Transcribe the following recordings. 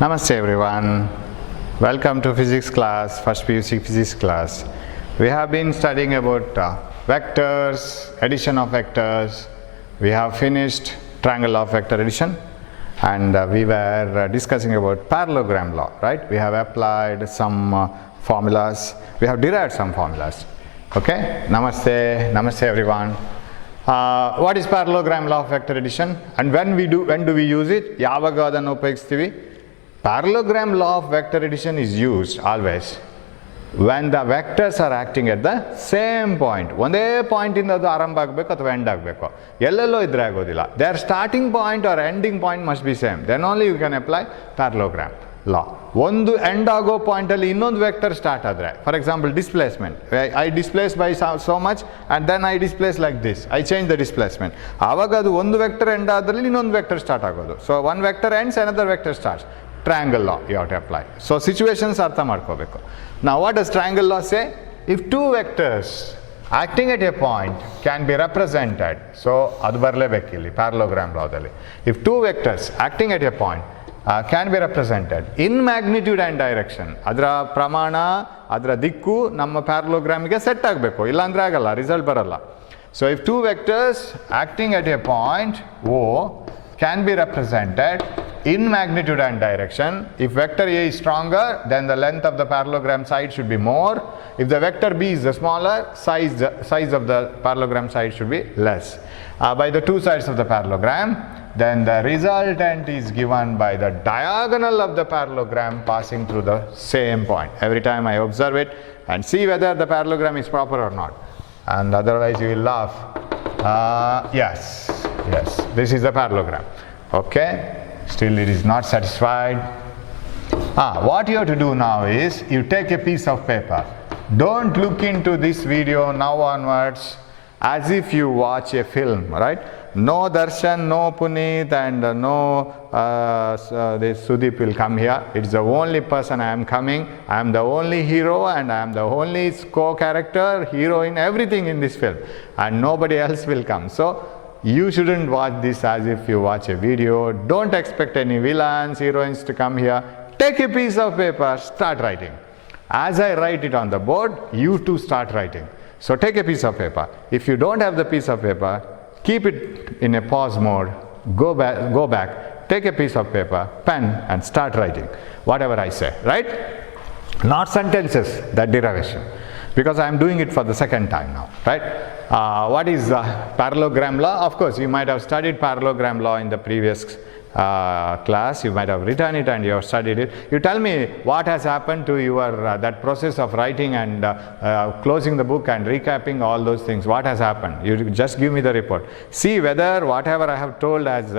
Namaste everyone. Welcome to physics class, first PUC physics class. We have been studying about vectors, addition of vectors. We have finished triangle of vector addition and we were discussing about parallelogram law, right? We have applied some formulas. We have derived some formulas. Okay? Namaste everyone. What is parallelogram law of vector addition and when do we use it? ಯಾವಾಗ ಅದನ್ನು ಉಪಯೋಗಿಸ್ತೀವಿ? Parallelogram law of vector addition is used always when the vectors are acting at the same point. ಒಂದೇ ಪಾಯಿಂಟ್ ಇಂದ ಅದು ಆರಂಭ ಆಗಬೇಕು ಅಥವಾ ಎಂಡ್ ಆಗಬೇಕು. ಎಲ್ಲೆಲ್ಲೋ ಇದ್ರೆ ಆಗೋದಿಲ್ಲ. Their starting point or ending point must be same. Then only you can apply parallelogram law. ಒಂದು ಎಂಡ್ ಆಗೋ ಪಾಯಿಂಟ್ ಅಲ್ಲಿ ಇನ್ನೊಂದು ವೆಕ್ಟರ್ ಸ್ಟಾರ್ಟ್ ಆದ್ರೆ, for example displacement, I displace by so much and then I displace like this, I change the displacement. ಆವಾಗ ಅದು ಒಂದು vector end ಆದ್ರಲ್ಲಿ ಇನ್ನೊಂದು ವೆಕ್ಟರ್ ಸ್ಟಾರ್ಟ್ ಆಗೋದು. So one vector ends another vector starts. Triangle law you have to apply. So situations ಅರ್ಥ ಮಾಡ್ಕೋಬೇಕು. Now what does triangle law say? If two vectors acting at a point can be represented, so ಅದು ಬರಲೇಬೇಕು ಇಲ್ಲಿ parallelogram lawದಲ್ಲಿ. If two vectors acting at a point can be represented in magnitude and direction, ಅದರ ಪ್ರಮಾಣ ಅದರ ದಿಕ್ಕು ನಮ್ಮ ಪ್ಯಾರಲೋಗ್ರಾಮ್ಗೆ ಸೆಟ್ ಆಗಬೇಕು, ಇಲ್ಲಾಂದ್ರೆ ಆಗಲ್ಲ, ರಿಸಲ್ಟ್ ಬರಲ್ಲ. So if two vectors acting at a point O can be represented in magnitude and direction. If vector A is stronger, then the length of the parallelogram side should be more. If the vector B is the smaller, size of the parallelogram side should be less. By the two sides of the parallelogram, then the resultant is given by the diagonal of the parallelogram passing through the same point. Every time I observe it and see whether the parallelogram is proper or not. And otherwise you will laugh. Yes, this is the parallelogram. Okay, still it is not satisfied. What you have to do now is you take a piece of paper. Don't look into this video now onwards as if you watch a film, right? No Darshan, no Puneet and no this Sudeep will come here. It's the only person I am coming. I am the only hero and I am the only co-character, heroine, everything in this film, and nobody else will come. So you shouldn't watch this as if you watch a video. Don't expect any villains, heroines to come here. Take a piece of paper, start writing. As I write it on the board, you too start writing. So take a piece of paper. If you don't have the piece of paper, keep it in a pause mode, go back, take a piece of paper, pen and start writing whatever I say, right? Not sentences, that derivation, because I am doing it for the second time now, right? What is parallelogram law? Of course, you might have studied parallelogram law in the previous class. You might have written it and you have studied it. You tell me what has happened to your that process of writing and closing the book and recapping all those things. What has happened? You just give me the report. See whether whatever I have told as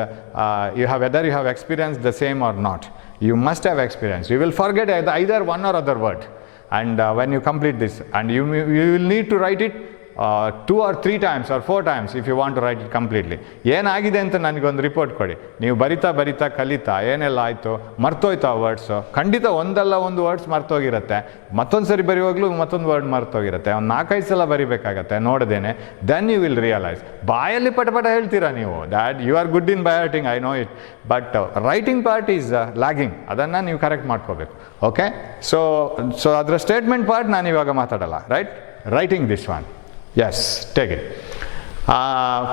whether you have experienced the same or not. You must have experienced. You will forget either one or other word. And when you complete this, and you will need to write it 2 or 3 times or 4 times if you want to write it completely. ಏನಾಗಿದೆ ಅಂತ ನನಗೊಂದು ರಿಪೋರ್ಟ್ ಕೊಡಿ. ನೀವು ಬರಿತಾ ಕಲಿತಾ ಏನೆಲ್ಲ ಆಯಿತು, ಮರ್ತೋಯ್ತು ಆ ವರ್ಡ್ಸು, ಖಂಡಿತ ಒಂದಲ್ಲ ಒಂದು ವರ್ಡ್ಸ್ ಮರ್ತೋಗಿರುತ್ತೆ, ಮತ್ತೊಂದು ಸರಿ ಬರೆಯುವಾಗಲೂ ಮತ್ತೊಂದು ವರ್ಡ್ ಮರ್ತೋಗಿರುತ್ತೆ, ಒಂದು 4-5 ಸಲ ಬರಿಬೇಕಾಗತ್ತೆ ನೋಡ್ದೇನೆ. Then you will realise. ಬಾಯಲ್ಲಿ ಪಟ ಹೇಳ್ತೀರಾ ನೀವು, that you are good in by writing, I know it, but writing part is lagging. ಅದನ್ನು ನೀವು ಕರೆಕ್ಟ್ ಮಾಡ್ಕೋಬೇಕು. ಓಕೆ, ಸೊ ಅದರ ಸ್ಟೇಟ್ಮೆಂಟ್ ಪಾರ್ಟ್ ನಾನು ಇವಾಗ ಮಾತಾಡಲ್ಲ, right? Writing this one. Yes, take it.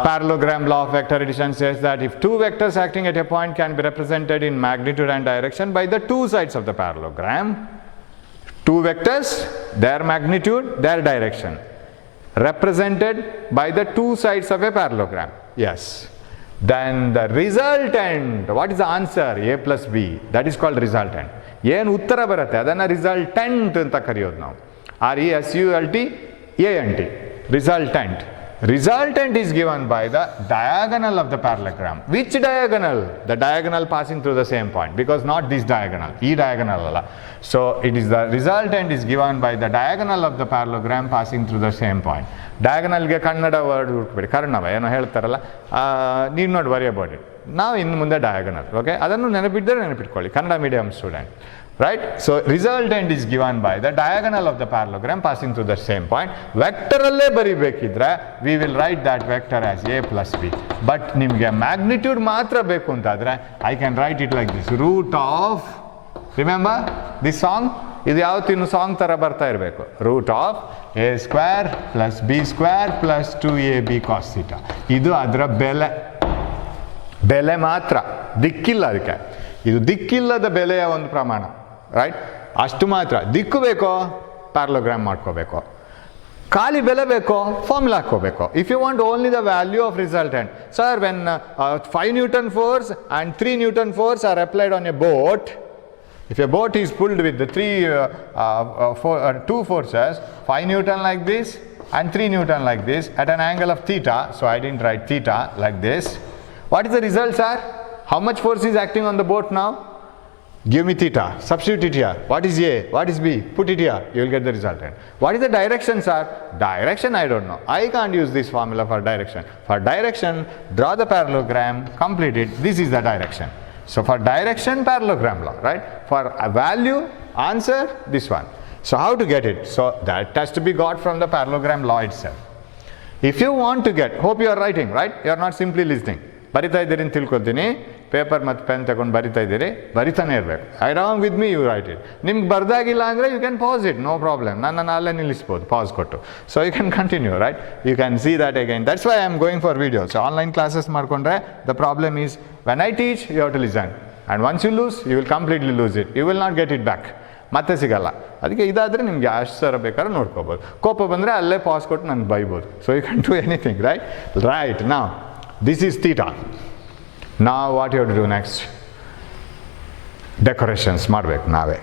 Parallelogram law of vector addition says that if two vectors acting at a point can be represented in magnitude and direction by the two sides of the parallelogram, two vectors, their magnitude, their direction, represented by the two sides of a parallelogram. Yes. Then the resultant, what is the answer? A plus B. That is called resultant. ಏನು ಉತ್ತರ ಬರುತ್ತೆ ಅದನ್ನು ರಿಸಲ್ಟೆಂಟ್ ಅಂತ ಕರೆಯೋದು ನಾವು. RESULTANT. Resultant is given by the diagonal of the parallelogram. Which diagonal? The diagonal passing through the same point, because not this diagonal, diagonal alla. So it is the resultant is given by the diagonal of the parallelogram passing through the same point. Diagonal ge kannada word ಹುಡುಕಬೇಡಿ, ಕರ್ಣವ ಏನೋ ಹೇಳ್ತಾರಲ್ಲ, ನೀವು ನೋಡಿ worry about it. ನಾವು ಇನ್ನು ಮುಂದೆ diagonal, okay, ಅದನ್ನು ನೆನಪಿಟ್ಕೊಳ್ಳಿ, Kannada medium student. Right? So resultant is given by the diagonal of the parallelogram passing through the same point. Vector alle baribekidre we will write that vector as a plus b. But nimge magnitude matra beku antadre I can write it like this: root of remember this song? ಇದು ಯಾವತ್ತು ಇನ್ನು song ಥರ ಬರ್ತಾ ಇರಬೇಕು. Root of A square plus B square plus 2ab cos theta. ಇದು ಅದರ ಬೆಲೆ ಮಾತ್ರ, ದಿಕ್ಕಿಲ್ಲ ಅದಕ್ಕೆ. ಇದು ದಿಕ್ಕಿಲ್ಲದ ಬೆಲೆಯ ಒಂದು ಪ್ರಮಾಣ, ರೈಟ್? ಅಷ್ಟು ಮಾತ್ರ. ದಿಕ್ಕು ಬೇಕೋ ಪ್ಯಾರಲೋಗ್ರಾಮ್ ಮಾಡ್ಕೋಬೇಕು, ಖಾಲಿ ಬೆಲೆ ಬೇಕೋ ಫಾರ್ಮುಲಾ ಹಾಕೋಬೇಕು. If you want only the value of resultant, sir when 5 Newton force and 3 Newton force are applied on a boat, if a boat is pulled with the 2 forces, 5 Newton like this and 3 Newton like this at an angle of theta, so I didn't write theta like this. What is the result, sir? How much force is acting on the boat now? Give me theta, substitute it here. What is A? What is B? Put it here, you will get the resultant. What is the direction, sir? Direction I don't know. I can't use this formula for direction. For direction, draw the parallelogram, complete it. This is the direction. So for direction, parallelogram law, right? For a value, answer, this one. So how to get it? So that has to be got from the parallelogram law itself. If you want to get, hope you are writing, right? You are not simply listening. ಬರಿತಾ ಇದ್ದೀರಿ ಅಂತ ತಿಳ್ಕೊತೀನಿ. ಪೇಪರ್ ಮತ್ತು ಪೆನ್ ತಗೊಂಡು ಬರಿತಾ ಇದ್ದೀರಿ, ಬರಿತಾನೆ ಇರಬೇಕು. Along with me you write it. ನಿಮ್ಗೆ ಬರ್ದಾಗಿಲ್ಲ ಅಂದರೆ you can pass it, no problem. ನಾನು ಅಲ್ಲೇ ನಿಲ್ಲಿಸ್ಬೋದು ಪಾಸ್ ಕೊಟ್ಟು. So you can continue, right? You can see that again. That's why I am going for videos. Online classes ಮಾಡಿಕೊಂಡ್ರೆ the problem is when I teach you have to listen, and once you lose you will completely lose it. You will not get it back. ಮತ್ತೆ ಸಿಗಲ್ಲ. ಅದಕ್ಕೆ ಇದಾದರೆ ನಿಮಗೆ ಅಷ್ಟು ಸರ ಬೇಕಾದ್ರೆ ನೋಡ್ಕೋಬೋದು. ಕೋಪ ಬಂದರೆ ಅಲ್ಲೇ ಪಾಸ್ ಕೊಟ್ಟು ನನಗೆ ಬೈಬೋದು. So you can do anything, right? Right. Now this is theta. Now what you have to do next? Decorations ಮಾಡಬೇಕು ನಾವೇ.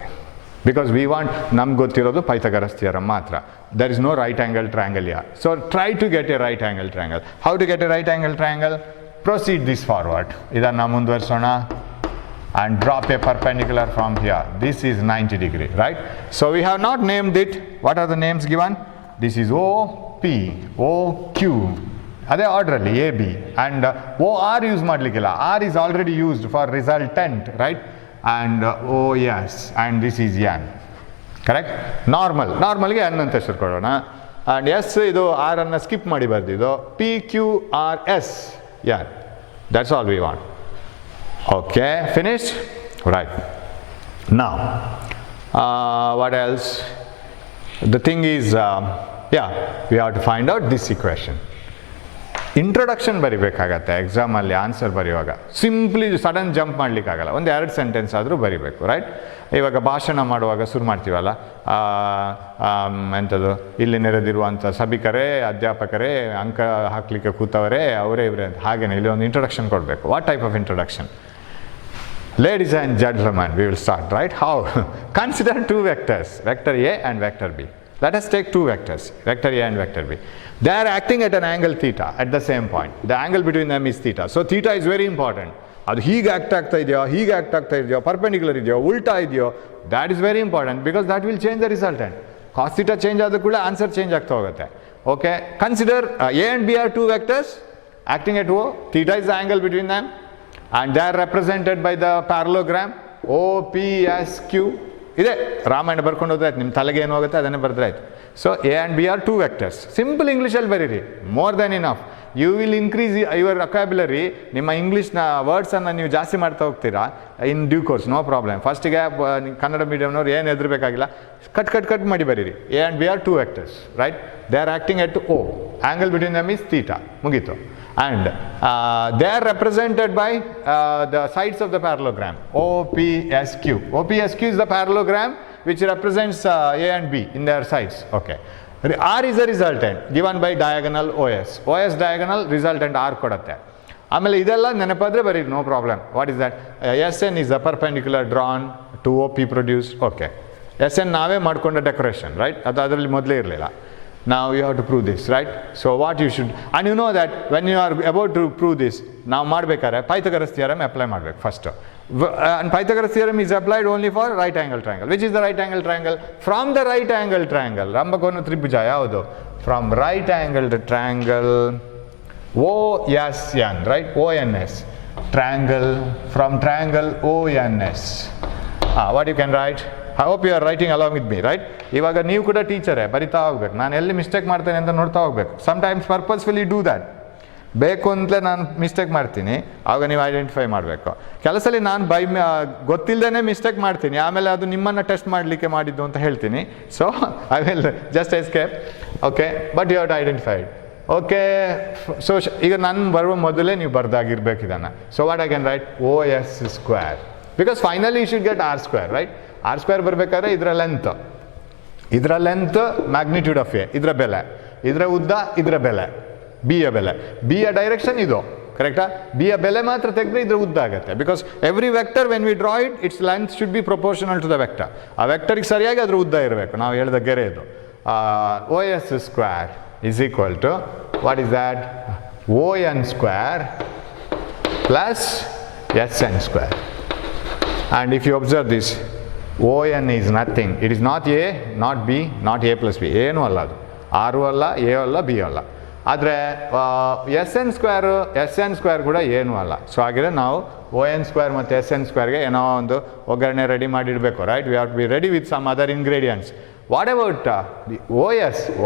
Because we want, ನಮ್ಗೆ ಗೊತ್ತಿರೋದು ಪೈಥಾಗರಸ್ ಥಿಯರಮ್ ಮಾತ್ರ. There is no right angle triangle here. So try to get a right angle triangle. How to get a right angle triangle? Proceed this forward. ಇದನ್ನು ಮುಂದುವರಿಸೋಣ. And drop a perpendicular from here. This is 90 degree, right? So we have not named it. What are the names given? This is OP, OQ. ಅದೇ ಆರ್ಡ್ರಲ್ಲಿ A B and O R use ಮಾಡಲಿಕ್ಕಿಲ್ಲ. R is already used for resultant, right? And O S and this is N, correct? ನಾರ್ಮಲ್ಗೆ N ಅಂತ ಹೆಸರು ಕೊಡೋಣ. And S ಇದು ಆರನ್ನು ಸ್ಕಿಪ್ ಮಾಡಿ ಬರ್ದಿದ್ದು. P Q R S N, that's all we want. Okay, finish, right? Now what else? The thing is, we have to find out this equation. Introduction ಬರಿಬೇಕಾಗತ್ತೆ ಎಕ್ಸಾಮಲ್ಲಿ ಆನ್ಸರ್ ಬರೆಯುವಾಗ. ಸಿಂಪ್ಲಿ ಸಡನ್ ಜಂಪ್ ಮಾಡಲಿಕ್ಕಾಗಲ್ಲ. ಒಂದು 2 ಸೆಂಟೆನ್ಸ್ ಆದರೂ ಬರಿಬೇಕು, ರೈಟ್? ಇವಾಗ ಭಾಷಣ ಮಾಡುವಾಗ ಶುರು ಮಾಡ್ತೀವಲ್ಲ, ಎಂಥದ್ದು, ಇಲ್ಲಿ ನೆರೆದಿರುವಂಥ ಸಭಿಕರೇ, ಅಧ್ಯಾಪಕರೇ, ಅಂಕ ಹಾಕಲಿಕ್ಕೆ ಕೂತವರೇ, ಅವರೇ ಇವರೇ ಅಂತ. ಹಾಗೇನೆ ಇಲ್ಲಿ ಒಂದು ಇಂಟ್ರೊಡಕ್ಷನ್ ಕೊಡಬೇಕು. What type of introduction? Ladies and gentlemen, we will start, right? How? Consider 2 vectors, vector A and vector B. Let us take 2 vectors, vector A and vector B. They are acting at an angle theta at the same point. The angle between them is theta. So theta is very important. ಅದು ಹೀಗೆ ಆ್ಯಕ್ಟ್ ಆಗ್ತಾ ಇದೆಯೋ, ಹೀಗೆ ಆ್ಯಕ್ಟ್ ಆಗ್ತಾ ಇದೆಯೋ, ಪರ್ಪೆಂಡಿಕ್ಯುಲರ್ ಇದೆಯೋ, ಉಲ್ಟಾ ಇದೆಯೋ, that is very important. Because that will change the resultant. Cos theta change ಆದ ಕೂಡ ಆನ್ಸರ್ ಚೇಂಜ್ ಆಗ್ತಾ ಹೋಗುತ್ತೆ. Okay, consider A and B are 2 vectors acting at O. Theta is the angle between them and they are represented by the parallelogram OPSQ. ಇದೆ, ರಾಮಾಯಣ ಬರ್ಕೊಂಡು ಹೋದ್ರೆ ಆಯ್ತು. ನಿಮ್ಮ ತಲೆಗೆ ಏನು ಹೋಗುತ್ತೆ ಅದನ್ನೇ ಬರೆದ್ರೆ ಆಯ್ತು. So A and B are 2 vectors. Simple ಇಂಗ್ಲೀಷಲ್ಲಿ ಬರೀರಿ, more than enough. You will increase your vocabulary. ನಿಮ್ಮ ಇಂಗ್ಲೀಷ್ನ ವರ್ಡ್ಸನ್ನು ನೀವು ಜಾಸ್ತಿ ಮಾಡ್ತಾ ಹೋಗ್ತೀರಾ in due course, no problem. ಫಸ್ಟಿಗೆ ಕನ್ನಡ ಮೀಡಿಯಮ್ನವ್ರು ಏನು ಹೆದರಬೇಕಾಗಿಲ್ಲ, ಕಟ್ ಮಾಡಿ ಬರೀರಿ. A and B are 2 vectors, right? They are acting at O. Angle between dum is theta. ಮುಗೀತು. And they are represented by the sides of the parallelogram OPSQ. OPSQ is the parallelogram which represents A and B in their sides. Okay. R is the resultant given by diagonal OS. OS diagonal, resultant R kodatte. ಆಮೇಲೆ ಇದೆಲ್ಲ ನೆನಪಾದರೆ ಬರೀ, no problem. What is that? SN is the perpendicular drawn to OP produced. Okay, SN ನಾವೇ ಮಾಡಿಕೊಂಡ decoration, right? ಅದು ಅದರಲ್ಲಿ ಮೊದಲೇ ಇರಲಿಲ್ಲ. Now you have to prove this, right? So what you should, and you know that when you are about to prove this, ನಾವು ಮಾಡಬೇಕಾದ್ರೆ Pythagoras theorem apply ಮಾಡಬೇಕು first. And Pythagoras theorem is applied only for right angle triangle. Which is the right angle triangle? From the right angle triangle, ರಂಭಕೋನ ತ್ರಿಭುಜ ಯಾವುದು? From right angled triangle OSN, right? ONS. Triangle, from triangle ONS. What you can write? I hope you are writing along with me, right? ಇವಾಗ ನೀವು ಕೂಡ ಟೀಚರೇ, ಬರಿತಾ ಹೋಗ್ಬೇಕು. ನಾನು ಎಲ್ಲಿ ಮಿಸ್ಟೇಕ್ ಮಾಡ್ತೇನೆ ಅಂತ ನೋಡ್ತಾ ಹೋಗ್ಬೇಕು. Sometimes purposefully do that. ಬೇಕು ಅಂತಲೇ ನಾನು ಮಿಸ್ಟೇಕ್ ಮಾಡ್ತೀನಿ, ಆವಾಗ ನೀವು ಐಡೆಂಟಿಫೈ ಮಾಡಬೇಕು. ಕೆಲವು ಸಲ ನಾನು ಗೊತ್ತಿಲ್ಲದೇ ಮಿಸ್ಟೇಕ್ ಮಾಡ್ತೀನಿ, ಆಮೇಲೆ ಅದು ನಿಮ್ಮನ್ನು ಟೆಸ್ಟ್ ಮಾಡಲಿಕ್ಕೆ ಮಾಡಿದ್ದು ಅಂತ ಹೇಳ್ತೀನಿ. So I will just escape. Okay, but you have to identified. Okay, so ಈಗ ನಾನು ಬರುವ ಮೊದಲೇ ನೀವು ಬರ್ದಾಗಿರ್ಬೇಕು ಇದನ್ನು. So what I can write OS square, because finally you should get R square, right? R square ಬರಬೇಕಾದ್ರೆ ಇದರ ಲೆಂತ್ ಮ್ಯಾಗ್ನಿಟ್ಯೂಡ್ ಆಫ್ ಎ, ಇದರ ಬೆಲೆ, ಇದರ ಉದ್ದ, ಇದರ ಬೆಲೆ, ಬಿ ಯ ಬೆಲೆ, ಬಿ ಯ ಡೈರೆಕ್ಷನ್ ಇದು, ಕರೆಕ್ಟಾ? ಬಿ ಯ ಬೆಲೆ ಮಾತ್ರ ತೆಗೆದ್ರೆ ಇದ್ರ ಉದ್ದ ಆಗುತ್ತೆ. Because every vector when we draw it, its length should be proportional to the vector. ಆ ವೆಕ್ಟರ್ಗೆ ಸರಿಯಾಗಿ ಅದ್ರ ಉದ್ದ ಇರಬೇಕು. ನಾವು ಹೇಳಿದ ಗೆರೆ ಇದು. OS square is equal to, what is that? ON square plus SN square. And if you observe this, ON is nothing. It is not A, not B, not A plus B. ಏನು ಅಲ್ಲ ಅದು, R ಅಲ್ಲ, A ಅಲ್ಲ, B ಅಲ್ಲ. ಆದರೆ SN square ಕೂಡ ಏನೂ ಅಲ್ಲ. ಸೊ ಹಾಗಿದ್ರೆ ನಾವು ON ಸ್ಕ್ವೇರ್ ಮತ್ತು SN ಸ್ಕ್ವೇರ್ಗೆ ಏನೋ ಒಂದು ಒಗ್ಗರಣೆ ರೆಡಿ ಮಾಡಿಡಬೇಕು, right? We have to be ready with some other ingredients. What about the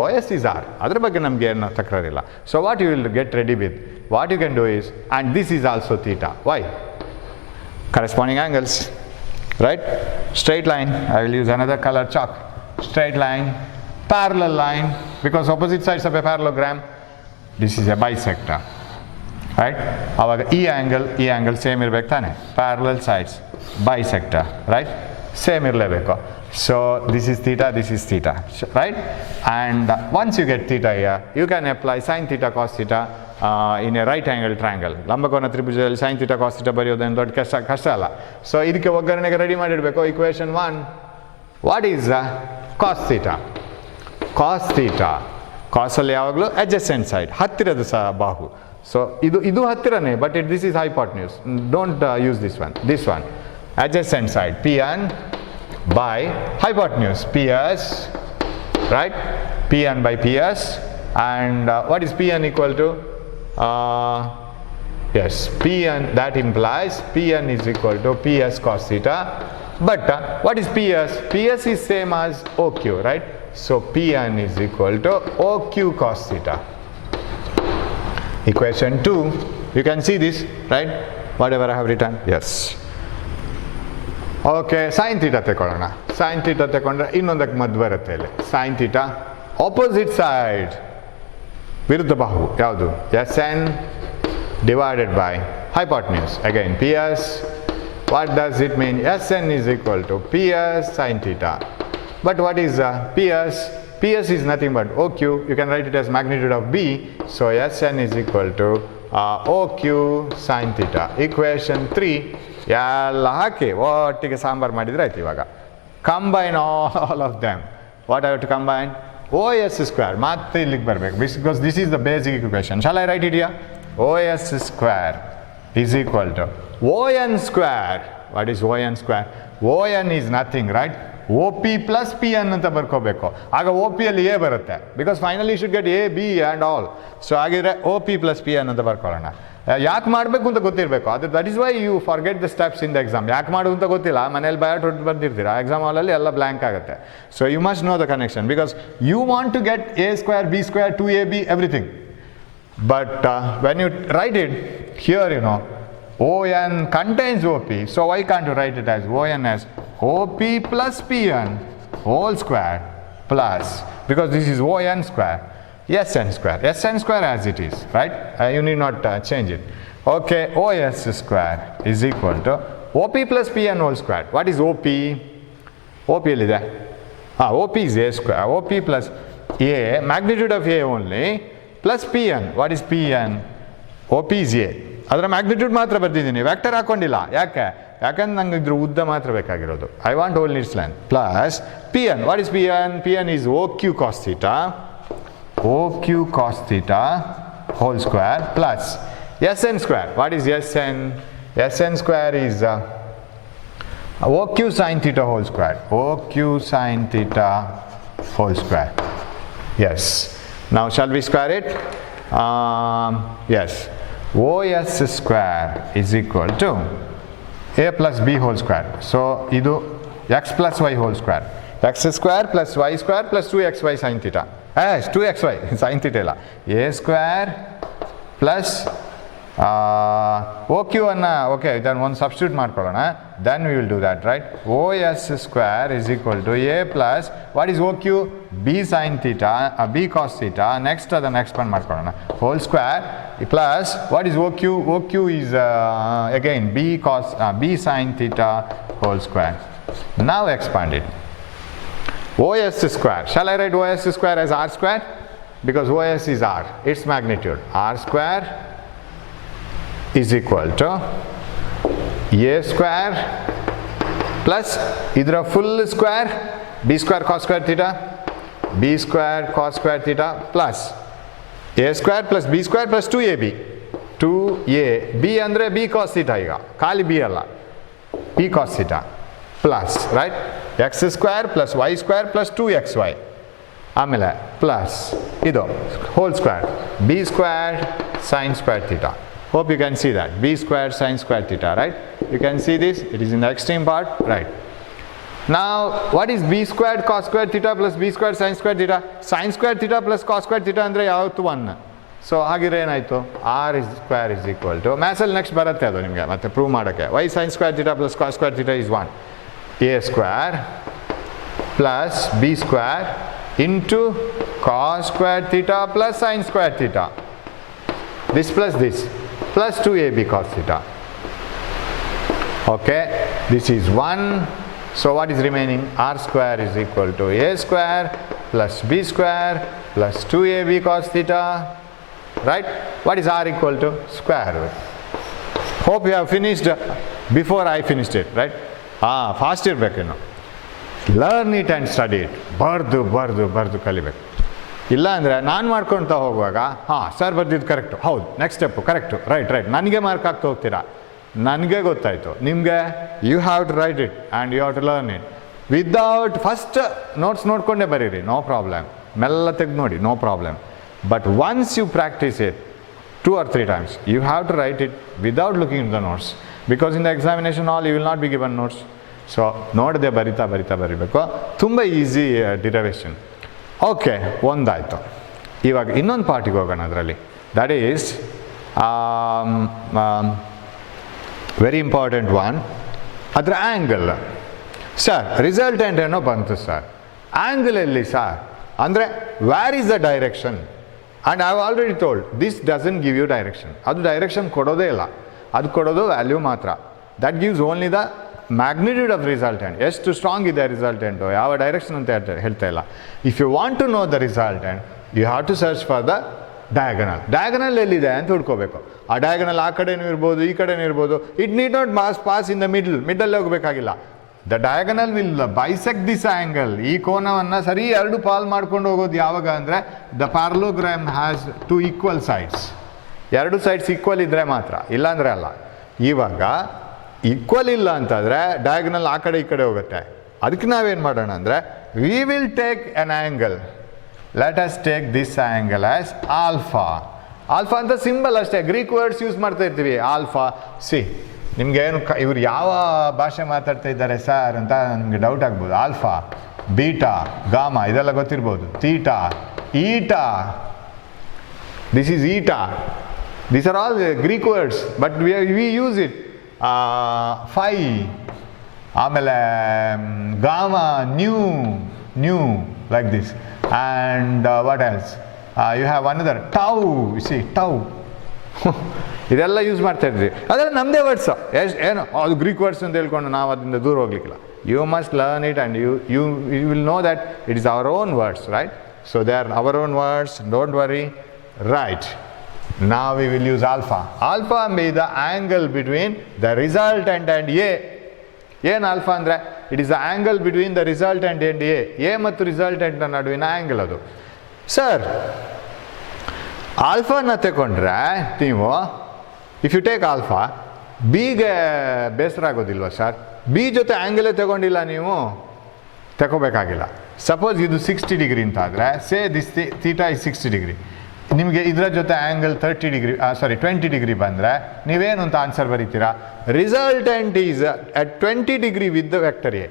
OS is R, ಅದ್ರ ಬಗ್ಗೆ ನಮಗೆ ಏನು ತಕರಾರಿಲ್ಲ. So what you will get ready with, what you can do is, and this is also theta. Why? Corresponding angles, right? Straight line, I will use another color chalk. Straight line, parallel line, because opposite sides of a parallelogram, this is a bisector, right? Aವಾಗ ಈ angle same ಇರಬೇಕು ತಾನೆ? Parallel sides, bisector, right? Same ಇರಲೇಬೇಕು. So this is theta, right? And once you get theta here, you can apply sin theta cos theta in a right angle triangle. ಲಂಬಕೋನ ತ್ರಿಭುಜದಲ್ಲಿ sin theta cos theta ಬರೆಯೋದೇನು ದೊಡ್ಡ ಕಷ್ಟ ಅಲ್ಲ. ಸೊ ಇದಕ್ಕೆ ಒಗ್ಗರಣೆಗೆ ರೆಡಿ ಮಾಡಿಡಬೇಕು. Equation 1, what is cos theta? Cos ಅಲ್ಲಿ ಯಾವಾಗಲೂ adjacent side, ಹತ್ತಿರದ ಬಾಹು. ಸೊ ಇದು ಹತ್ತಿರನೇ, but this is hypotenuse. Don't use this one. Adjacent side, Pn by hypotenuse, PS, right? Pn by PS. And what is Pn equal to? Yes, Pn, that implies Pn is equal to PS cos theta. But what is PS? PS is same as OQ, right? So Pn is equal to OQ cos theta. Equation 2, you can see this, right? Whatever I have written, yes. Okay, sine theta ತಗೊಳ್ಳೋಣ. Sine theta ತಗೊಂಡ್ರೆ ಇನ್ನೊಂದಕ್ಕೆ ಮದ್ದು ಬರುತ್ತೆ ಇಲ್ಲಿ. Sine theta opposite side, ವಿರುದ್ಧ ಬಾಹು ಯಾವುದು? SN divided by hypotenuse, again PS. What does it mean? SN is equal to PS sin theta. But what is PS? PS is nothing but OQ. You can write it as magnitude of B. So SN is equal to OQ sin theta. Equation 3 ಎಲ್ಲ ಹಾಕಿ ಒಟ್ಟಿಗೆ ಸಾಂಬಾರು ಮಾಡಿದರೆ ಆಯ್ತು. ಇವಾಗ combine all of them. What have to combine? OS square ಮತ್ತೆ ಇಲ್ಲಿಗೆ ಬರಬೇಕು, because this is the basic equation. Shall I write it here? OS square is equal to ON square. What is ON square? ON is nothing, right? OP plus PN ಅಂತ ಬರ್ಕೋಬೇಕು. ಆಗ OP ಅಲ್ಲಿ A ಬರುತ್ತೆ, because finally you should get A, B and all. So ಹಾಗಿದ್ರೆ OP plus PN ಅಂತ ಬರ್ಕೊಳ್ಳೋಣ. ಯಾಕೆ ಮಾಡಬೇಕು ಅಂತ ಗೊತ್ತಿರಬೇಕು. ಅದು that is why you forget the steps in the exam. ಯಾಕೆ ಮಾಡೋದು ಅಂತ ಗೊತ್ತಿಲ್ಲ, ಮನೇಲಿ ಬಯಾಟ್ ಹೊಡೆದು ಬಂದಿರ್ತೀರಾ, ಎಕ್ಸಾಮ್ ಹಾಲಲ್ಲಿ ಎಲ್ಲ ಬ್ಲ್ಯಾಂಕ್ ಆಗುತ್ತೆ. So you must know the connection, because you want to get A square, B square, 2AB, everything. But when you write it here, you know ON contains OP, so why can't you write it as ON as OP plus PN whole square plus, because this is ON square, SN square as it is, right? You need not change it. Okay, OS square is equal to OP plus PN whole square. What is OP? OP is OP is A square. OP plus A, magnitude of A only, plus PN. What is PN? OP is A. ಅದರ ಮ್ಯಾಗ್ನಿಟ್ಯೂಡ್ ಮಾತ್ರ ಬರ್ತಿದ್ದೀನಿ, ವೆಕ್ಟರ್ ಹಾಕೊಂಡಿಲ್ಲ. ಯಾಕಂದ್ರೆ ನಂಗೆ ಇದ್ರ ಉದ್ದ ಮಾತ್ರ ಬೇಕಾಗಿರೋದು. I want only its length. Plus PN. What is PN? PN is OQ cos theta. OQ cos theta whole square plus SN square. What is SN? SN square is OQ sin theta whole square. OQ sin theta whole square. Yes. Now shall we square it? Yes. OS square is equal to A plus B whole square. So idu x plus y whole square. X square plus y square plus 2xy sin theta. 2xy sin theta illa. A square plus O Q ಅನ್ನು okay ಇದನ್ನು ಒಂದು substitute ಮಾಡ್ಕೊಳ್ಳೋಣ. Then we will do that right. O S square is equal to A plus what is O Q B sine theta B cos theta. Next ಅದನ್ನು expand ಮಾಡ್ಕೊಳ್ಳೋಣ. Whole square plus what is O Q is again B sine theta whole square. Now expand it. OS square. Shall I write OS square as R square? Because OS is R. Its magnitude. R square is equal to A square plus idra full square B square cos square theta B square cos square theta plus A square plus B square plus 2AB. 2A. B andre B cos theta iga. Kali B alla. B cos theta. Plus, right? X square plus y square plus 2xy. ಆಮೇಲೆ plus ಇದು whole square B square sine square theta. Hope you can see that B square sine square theta, right? You can see this, it is in the extreme part, right? Now, what is b squared cos square theta plus b squared sin square theta? Sin square theta plus cos square theta ಅಂದರೆ ಯಾವತ್ತು 1. So ಹಾಗಿದ್ರೆ ಏನಾಯಿತು? R is square is equal to ಮ್ಯಾಥ್ಸಲ್ಲಿ next ಬರುತ್ತೆ ಅದು ನಿಮಗೆ ಮತ್ತೆ prove ಮಾಡೋಕ್ಕೆ. Why sine square theta plus cos square theta is 1. A square plus b square into cos square theta plus sin square theta. This plus this plus 2ab cos theta. Okay, this is 1. So what is remaining? R square is equal to a square plus b square plus 2ab cos theta. Right? What is R equal to? Square root. Hope you have finished before I finished it, right? Fast ಇರಬೇಕೇನು. Learn it and study it. ಬರ್ದು ಕಲಿಬೇಕು. ಇಲ್ಲ ಅಂದರೆ ನಾನು ಮಾಡ್ಕೊಳ್ತಾ ಹೋಗುವಾಗ sir ಬರ್ದಿದ್ದು correct, ಹೌದು ನೆಕ್ಸ್ಟ್ ಸ್ಟೆಪ್ಪು ಕರೆಕ್ಟು, ರೈಟ್ ನನಗೆ ಮಾರ್ಕ್ ಆಗ್ತಾ ಹೋಗ್ತೀರಾ. ನನಗೆ ಗೊತ್ತಾಯಿತು, ನಿಮಗೆ you have to write it and you have to learn it without first notes ನೋಡಿಕೊಂಡೇ ಬರೀರಿ, ನೋ ಪ್ರಾಬ್ಲಮ್. ಮೆಲ್ಲ ತೆಗೆದು ನೋಡಿ, no problem. But once you practise it 2 or 3 times, you have to write it without looking at the notes. Because in the examination hall you will not be given notes. So ನೋಡದೆ ಬರಿತಾ ಬರಿಬೇಕು. ತುಂಬ easy derivation. Okay, ಒಂದಾಯಿತು. ಇವಾಗ ಇನ್ನೊಂದು ಪಾರ್ಟಿಗೆ ಹೋಗೋಣ. ಅದರಲ್ಲಿ that is very important one. ಅದರ ಆ್ಯಂಗಲ್. ಸರ್ ರಿಸಲ್ಟೆಂಟ್ ಏನೋ ಬಂತು ಸರ್, ಆ್ಯಂಗಲ್ ಎಲ್ಲಿ ಸರ್ ಅಂದರೆ where is the direction? And I have already told this doesn't give you direction. ಅದು ಡೈರೆಕ್ಷನ್ ಕೊಡೋದೇ ಇಲ್ಲ, ಅದು ಕೊಡೋದು ವ್ಯಾಲ್ಯೂ ಮಾತ್ರ. That gives only the magnitude of resultant. ಎಷ್ಟು ಸ್ಟ್ರಾಂಗ್ ಇದೆ ರಿಸಲ್ಟೆಂಟು, ಯಾವ ಡೈರೆಕ್ಷನ್ ಅಂತ ಹೇಳ್ತಾ ಇಲ್ಲ. If you want to know the resultant you have to search for the diagonal. Diagonal ಎಲ್ಲಿದೆ ಅಂತ ಹುಡ್ಕೋಬೇಕು. ಆ ಡಯಾಗನಲ್ ಆ ಕಡೆನೂ ಇರ್ಬೋದು, ಈ ಕಡೆನೂ ಇರ್ಬೋದು. It need not pass in the middle ಹೋಗಬೇಕಾಗಿಲ್ಲ. The diagonal will bisect this angle. ಈ ಕೋನವನ್ನು ಸರಿ 2 ಪಾಲ್ ಮಾಡ್ಕೊಂಡು ಹೋಗೋದು ಯಾವಾಗ ಅಂದರೆ the parallelogram has 2 equal sides. 2 sides equal ಇದ್ದರೆ ಮಾತ್ರ, ಇಲ್ಲಾಂದರೆ ಅಲ್ಲ. ಇವಾಗ ಈಕ್ವಲ್ ಇಲ್ಲ ಅಂತಂದರೆ ಡಯಾಗನಲ್ ಆ ಕಡೆ ಈ ಕಡೆ ಹೋಗುತ್ತೆ. ಅದಕ್ಕೆ ನಾವೇನು ಮಾಡೋಣ ಅಂದರೆ we will take an angle. Let us take this angle as alpha. Alpha ಅಂತ ಸಿಂಬಲ್ ಅಷ್ಟೇ, ಗ್ರೀಕ್ ವರ್ಡ್ಸ್ ಯೂಸ್ ಮಾಡ್ತಾ ಇರ್ತೀವಿ. ಆಲ್ಫಾ ಸಿ ನಿಮಗೇನು ಇವ್ರು ಯಾವ ಭಾಷೆ ಮಾತಾಡ್ತಾ ಇದ್ದಾರೆ ಸರ್ ಅಂತ ನಿಮಗೆ ಡೌಟ್ ಆಗ್ಬೋದು. ಆಲ್ಫಾ, ಬೀಟಾ, ಗಾಮಾ ಇದೆಲ್ಲ ಗೊತ್ತಿರ್ಬೋದು. Theta, eta, this is eta. These are all Greek words but we use it. Phi, ಆಮೇಲೆ gamma, nu like this. And what else you have another tau. See tau ಇದೆಲ್ಲ use ಮಾಡ್ತಾ ಇದ್ವಿ. ಅದೆಲ್ಲ ನಮ್ಮದೇ ವರ್ಡ್ಸು. ಏನು ಅದು ಗ್ರೀಕ್ ವರ್ಡ್ಸ್ ಅಂತ ಹೇಳ್ಕೊಂಡು ನಾವು ಅದರಿಂದ ದೂರ ಹೋಗ್ಲಿಕ್ಕಿಲ್ಲ. You must learn it and you will know that it is our own words, right? So they are our own words, don't worry, right? Now we will use alpha. Alpha may be the angle between the resultant and A. ಏನು ಆಲ್ಫಾ ಅಂದರೆ it is the angle between the resultant and A ಮತ್ತು ರಿಸಲ್ಟೆಂಟ್ನ ನಡುವಿನ ಆ್ಯಂಗಲ್ ಅದು. ಸರ್ ಆಲ್ಫಾನ ತಗೊಂಡ್ರೆ ನೀವು if you take alpha, ಬಿಗೆ ಬೇಸರ ಆಗೋದಿಲ್ವ ಸರ್? ಬಿ ಜೊತೆ ಆ್ಯಂಗಲೇ ತಗೊಂಡಿಲ್ಲ ನೀವು, ತಗೋಬೇಕಾಗಿಲ್ಲ. ಸಪೋಸ್ ಇದು 60 ಡಿಗ್ರಿ ಅಂತ ಆದರೆ say this theta is 60 degree. ನಿಮಗೆ ಇದರ ಜೊತೆ ಆ್ಯಂಗಲ್ 20 ಡಿಗ್ರಿ ಬಂದರೆ ನೀವೇನು ಅಂತ ಆನ್ಸರ್ ಬರೀತೀರಾ? Resultant is at 20 degree with the vector A.